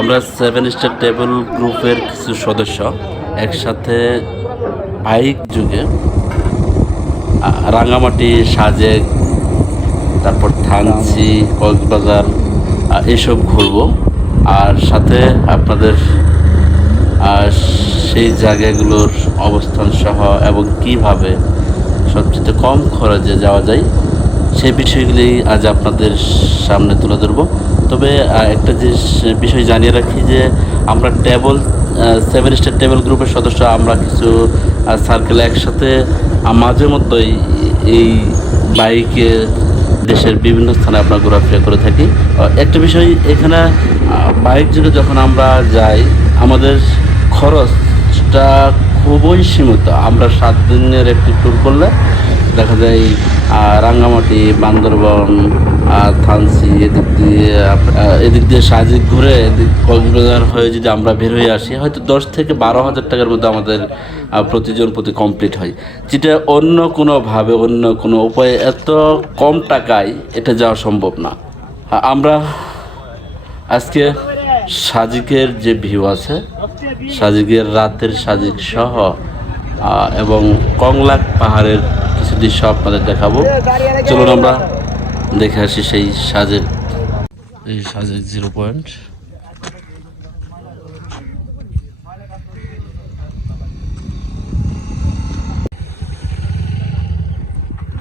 আমরা seven star table গ্রুপের কিছু সদস্য একসাথে বাইক যুগে রাঙামাটি, সাজেক, তারপর থানচি, কক্সবাজার এসব ঘুরবো। আর সাথে আপনাদের সেই জায়গাগুলোর অবস্থান সহ এবং কীভাবে সবচেয়ে কম খরচে যাওয়া যায়, সেই বিষয়গুলি আজ আপনাদের সামনে তুলে ধরবো। তবে একটা যে বিষয় জানিয়ে রাখি যে, আমরা টেবল সেভেন স্টার টেবল গ্রুপের সদস্য, আমরা কিছু সার্কেল একসাথে মাঝে মধ্যেই এই বাইকে দেশের বিভিন্ন স্থানে আমরা ঘোরাফেরা করে থাকি। একটা বিষয় এখানে বাইক যুগে যখন আমরা যাই, আমাদের খরচটা খুবই সীমিত। আমরা সাত দিনের একটি ট্যুর করলে দেখা যায় রাঙ্গামাটি বান্দরবন আহ, থানসি এদিক দিয়ে এদিক দিয়ে সাজিক ঘুরে এদিক কক্সবাজার হয়ে যদি আমরা বের হয়ে আসি হয়তো দশ থেকে বারো হাজার টাকার মধ্যে আমাদের প্রতিজন প্রতি কমপ্লিট হয়। যেটা অন্য কোনোভাবে অন্য কোনো উপায়ে এত কম টাকায় এটা যাওয়া সম্ভব না। আমরা আজকে সাজিকের যে ভিউ আছে সাজিকের রাতের সাজিক সহ এবং কংলাক পাহাড়ের দৃশ্য আপনাদের দেখাবো। চলুন আমরা দেখে আসি সেই সাজেক এই সাজেক জিরো পয়েন্ট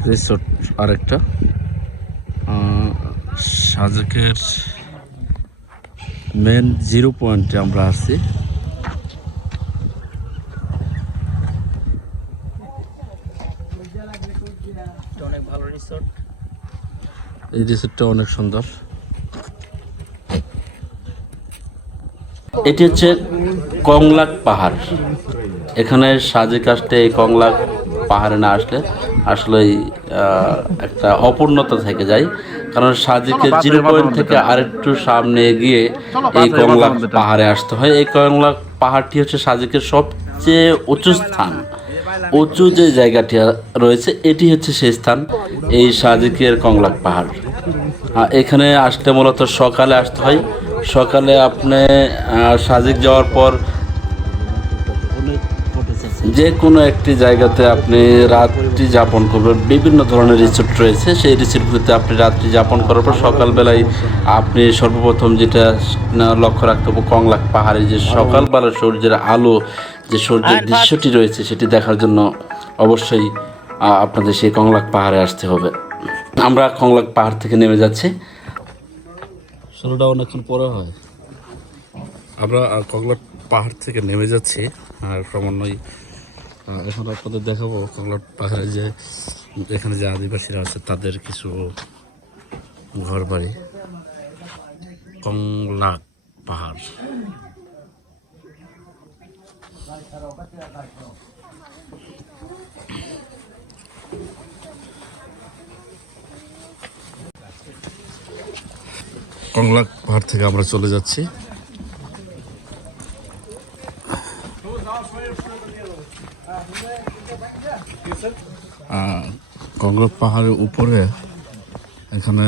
রিসোর্ট আরেকটা। সাজেকের মেন জিরো পয়েন্টে আমরা আসছি অনেক ভালো রিসোর্ট এই রিসোর্টটা অনেক সুন্দর। এটি হচ্ছে কংলাক পাহাড়। এখানে সাজে কাস্টে এই কংলাক পাহাড়ে না আসলে আসলেই আহ, একটা অপূর্ণতা থেকে যায়। কারণ সাজিকের জিরো পয়েন্ট থেকে আরেকটু সামনে গিয়ে এই কংলাক পাহাড়ে আসতে হয়। এই কংলাক পাহাড়টি হচ্ছে সাজিকের সবচেয়ে উঁচু স্থান। উঁচু যে জায়গাটি রয়েছে, এটি হচ্ছে সেই স্থান, এই সাজিকের কংলাক পাহাড়। এখানে আসতে মূলত সকালে আসতে হয়। সকালে আপনি সাজিক যাওয়ার পর যে কোনো একটি জায়গাতে আপনি রাত্রি যাপন করবেন। বিভিন্ন ধরনের রিসোর্ট রয়েছে। সেই রিসোর্টগুলিতে আপনি রাত্রি যাপন করার পর সকালবেলায় আপনি সর্বপ্রথম যেটা লক্ষ্য রাখতে হবে, কংলাক পাহাড়ে যে সকালবেলা সূর্যের আলো যে সূর্যের দৃশ্যটি রয়েছে সেটি দেখার জন্য অবশ্যই আপনাদের সেই কংলাক পাহাড়ে আসতে হবে। আমরা কংলাক পাহাড় থেকে নেমে যাচ্ছি। ষোলোটা অনেকক্ষণ পরে হয়। আমরা কংলাক পাহাড় থেকে নেমে যাচ্ছি। আর ক্রমান্বয়ে এখন আপনাদের দেখাবো কংলাক পাহাড়ে যে এখানে যে আদিবাসীরা আছে তাদের কিছু ঘর বাড়ি কংলাক পাহাড়। কংলাক পাহাড় থেকে আমরা চলে যাচ্ছি। কংলাক পাহাড়ের উপরে এখানে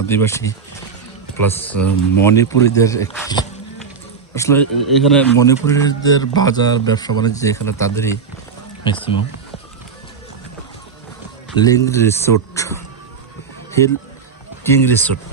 আদিবাসী প্লাস মণিপুরীদের একটি এখানে মণিপুরীদের বাজার ব্যবসা বাণিজ্য এখানে তাদেরই ম্যাক্সিমাম লিং রিসোর্ট হিল কিং রিসোর্ট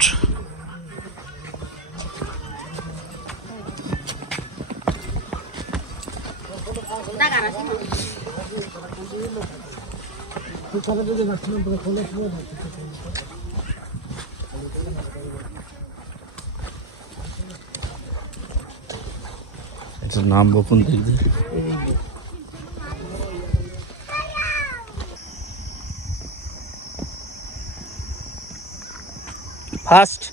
तो नाम बोपन देख दे फास्ट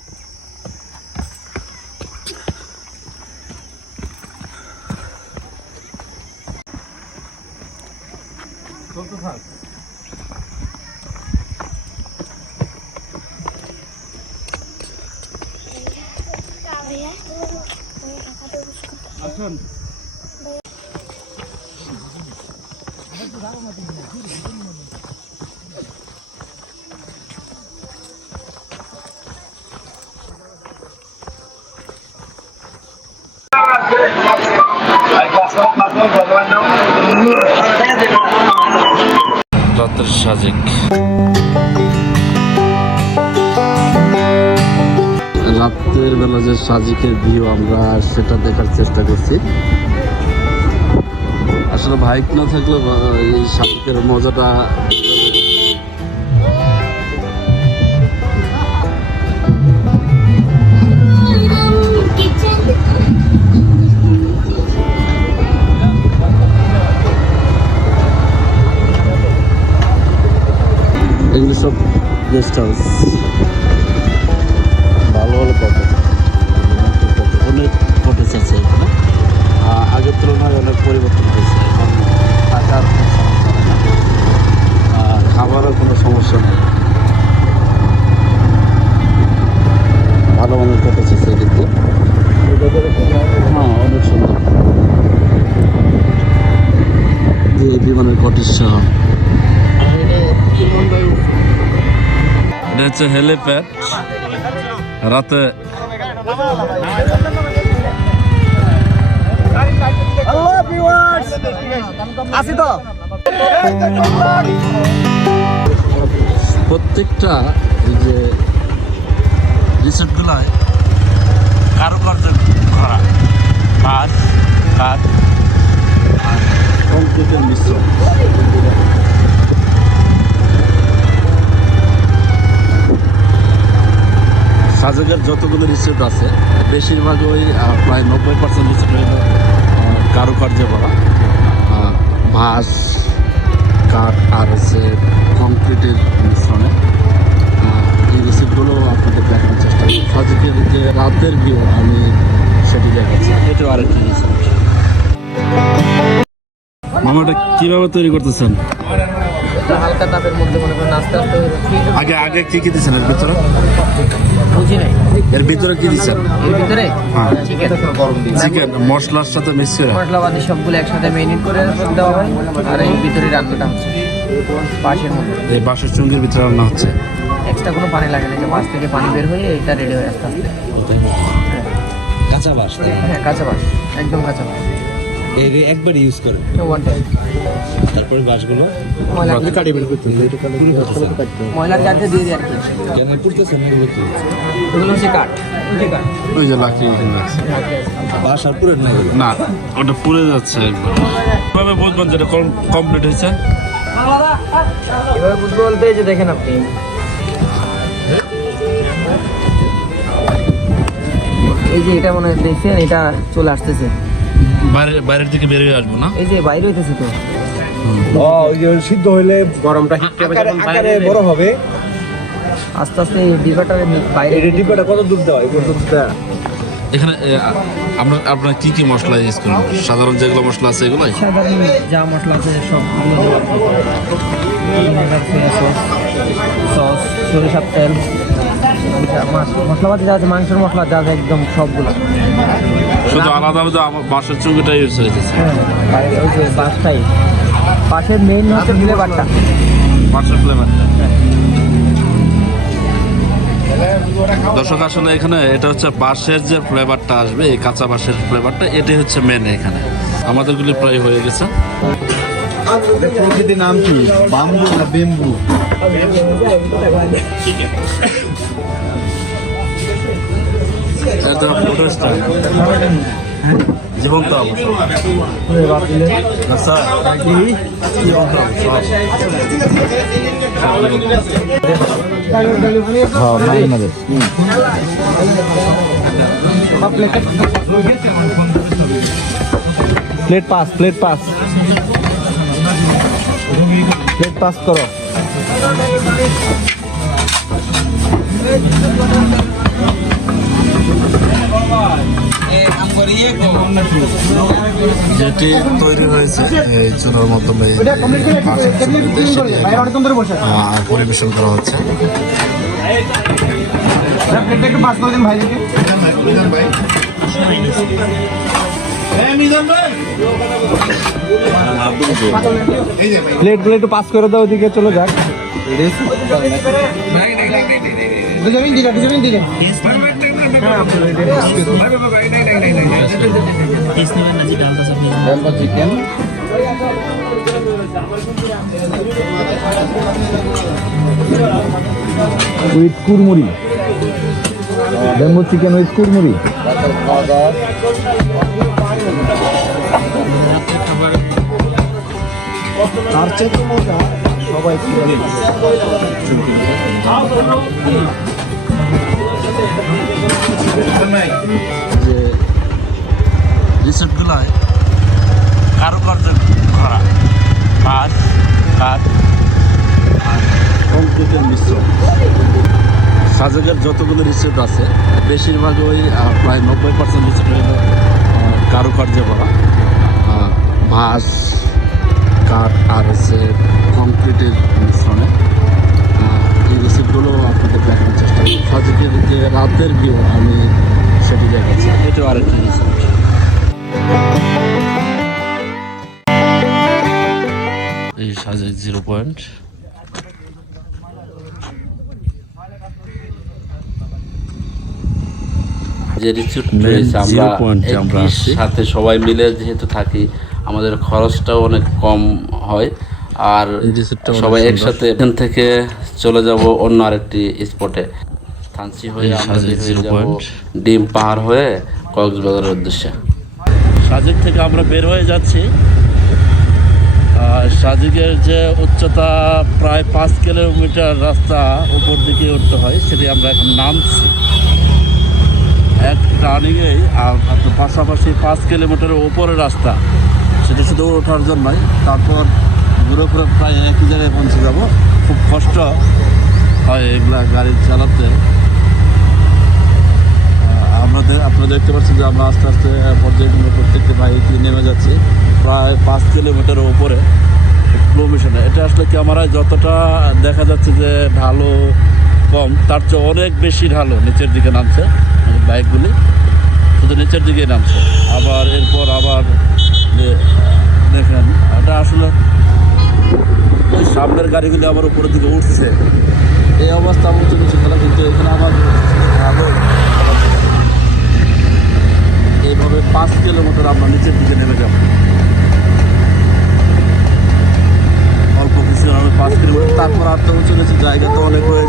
अच्छा রাতের সাজেক। রাতের বেলা যে সাজিকের ভিউ আমরা সেটা দেখার চেষ্টা করছি। আসলে বাইক না থাকলে এই সাজিকের মজাটা crystals. হচ্ছে হেলিপ্যাড। রাতে প্রত্যেকটা এই যে রিসোর্টগুলায় কারুকার্য করা কাঠ কাঠ আর কংক্রিটের মিশ্রণ। সাজেকের যতগুলো রিসোর্ট আছে বেশিরভাগ ওই প্রায় নব্বই পার্সেন্ট রিসোর্ট হইল কারুকার্য করা বাঁশ কাঠ আর হচ্ছে কংক্রিটের মিশ্রণে। এই রিসিপ্টগুলো আপনাদের দেখানোর চেষ্টা করি সাজেকের যে রাতের ভিউ আমি সেটি দেখাচ্ছি। এটাও আরেকটি রিসিপ্ট। মামাটা কীভাবে তৈরি করতেছেন? হালকা তাপের মধ্যে মনে করেন আস্তে আস্তে আগে আগে কি কি দিচ্ছেন এর ভিতরে? বুঝি নাই। এর ভিতরে কি দিচ্ছেন এর ভিতরে? হ্যাঁ। চিকেন চিকেন মশলার সাথে মিক্স করে মশলাবাদি সবগুলো একসাথে মেরিনেট করে দেওয়া হয় আর এই ভিতরে রান্নাটা হচ্ছে। পাশের মধ্যে। এই বাঁশের চুঙ্গির ভিতরে রান্না হচ্ছে? এক্সট্রা কোনো পানি লাগে না যে মাছ থেকে পানি বের হয়ে এটা রেডি হয়ে আস্তে আস্তে। কাঁচা বাঁশ হ্যাঁ কাঁচা মাছ একদম কাঁচা এর একবার ইউজ করে ওয়ান টাইম তারপরে বাঁশগুলো ময়লা করতে পুরো করতেছেন ময়লার চার্জে দিয়ে দিই কেন করতেছেন এগুলো কি? এগুলো হচ্ছে কাঠ। ওই যে কাঠ ওই যে লাকড়ি এখানে আর পুরো না না ওটা পুড়ে যাচ্ছে একবার। কীভাবে বুঝবেন যেটা কমপ্লিট হয়েছে? এভাবে বুঝব বলতে এই যে দেখেন আপনি। এই যে এটা মনে হয় দেখছেন এটা চলে আসতেছে। বাইরে বাইরের দিকে বেরিয়ে আসব না? এই যে বাইরে হইতেছে তো। ও সিদ্ধ হইলে গরমটা আকারে বড় হবে। আস্তে আস্তে এই ডিবাটা বাইরে এই ডিব্বাটা কত দূর দেওয়া এই পর্যন্ত এখানে আমরা আপনার কি কি মশলা ইউজ করুন? সাধারণ যেগুলো মশলা আছে এগুলোই? সাধারণ যা মশলা আছে সবগুলো সস সস সরিষার তেল। মশলাপাতি যা আছে মাংসের মশলা যা আছে একদম সবগুলো। শুধু আলাদা আলাদা আমার বাঁশের চুঙ্গিটা ইউজ হয়েছে হ্যাঁ বাইরে ওই যে বাসটাই পাশের মেইন হচ্ছে ফ্লেভারটা বাঁশের ফ্লেভারটা দর্শক আসলে এখানে এটা হচ্ছে বাঁশের যে ফ্লেভারটা আসবে এই কাঁচা বাঁশের ফ্লেভারটা এটাই হচ্ছে মেন এখানে। আমাদেরগুলি প্রায় হয়ে গেছে। প্রকৃতির নাম কি? বাম্বু না বেম্বু। একদম ফটো স্টাইল জীবন্ত অবশ্য না, স্যার। জীবন্ত অবশ্য plate pass plate pass plate pass করো। যেটি তৈরি হয়েছে এই চুনার মাধ্যমে পরিবেশন করা হচ্ছে। প্লেট একটু পাস করে দাও ওদিকে চলে যাক। চিকেন উইথ কুরমুড়ি ব্যাম্বো চিকেন উইথ দাওয়া তার চেয়ে মজা। সবাই যে কারুকার্য করা কাঠ আর কংক্রিটের মিশ্রণ যতগুলো রিসোর্ট আছে বেশিরভাগ ওই প্রায় নব্বই পার্সেন্ট রিসোর্ট আহ, কারুকার্য করা বাঁশ কাঠ আর হচ্ছে কংক্রিটের মিশ্রণে আহ, এই রিসোর্টগুলো আপনাদের দেখানোর চেষ্টা করি সাজেকের যে রাতের ভিউ আমি সেটি দেখাচ্ছি। এটাও আরেকটি রিসোর্ট এই সাজেক জিরো পয়েন্ট। যে রিসোর্ট রয়েছে আমরা। সাথে সবাই মিলে যেহেতু থাকি আমাদের খরচটাও অনেক কম হয়। আর সবাই একসাথে এখান থেকে চলে যাব অন্য আরেকটি স্পটে থানচি হয়ে আমরা বের হয়ে যাব ডিম পাহাড় হয়ে কক্সবাজারের উদ্দেশ্যে। সাজেক থেকে আমরা বের হয়ে যাচ্ছি। আর সাজেকের যে উচ্চতা প্রায় পাঁচ কিলোমিটার রাস্তা উপর দিকে উঠতে হয় সেটি আমরা এখন নামছি। এক টার্নিংয়েই আপনার পাশাপাশি পাঁচ কিলোমিটারের উপরে রাস্তা। সেটা শুধু ওঠার জন্যই তারপর ঘুরে ঘুরে প্রায় একই জায়গায় পৌঁছে যাব। খুব কষ্ট হয় এগুলা গাড়ি চালাতে। দে- আপনারা দেখতে পাচ্ছেন যে আমরা আস্তে আস্তে পর্যায়ক্রমে প্রত্যেকটি বাইক নেমে যাচ্ছি। প্রায় পাঁচ কিলোমিটারের উপরে স্লো মিশনে এটা আসলে ক্যামেরায় যতটা দেখা যাচ্ছে যে ঢালো কম, তার চেয়ে অনেক বেশি ঢালো নিচের দিকে নামছে বাইকগুলি। শুধু নিচের দিকে নামছে। আবার এরপর আবার যে, দেখেন, এটা আসলে সামনের গাড়িগুলি আবার উপরের দিকে উঠছে। এই অবস্থা আমার খেলা কিন্তু এখানে আমার আবার এইভাবে পাঁচ কিলোমিটার আমরা নিচের দিকে নেমে যাব। অল্প কিছু পাঁচ কিলোমিটার, তারপর আর তো চলেছে, জায়গা তো অনেক রয়েছে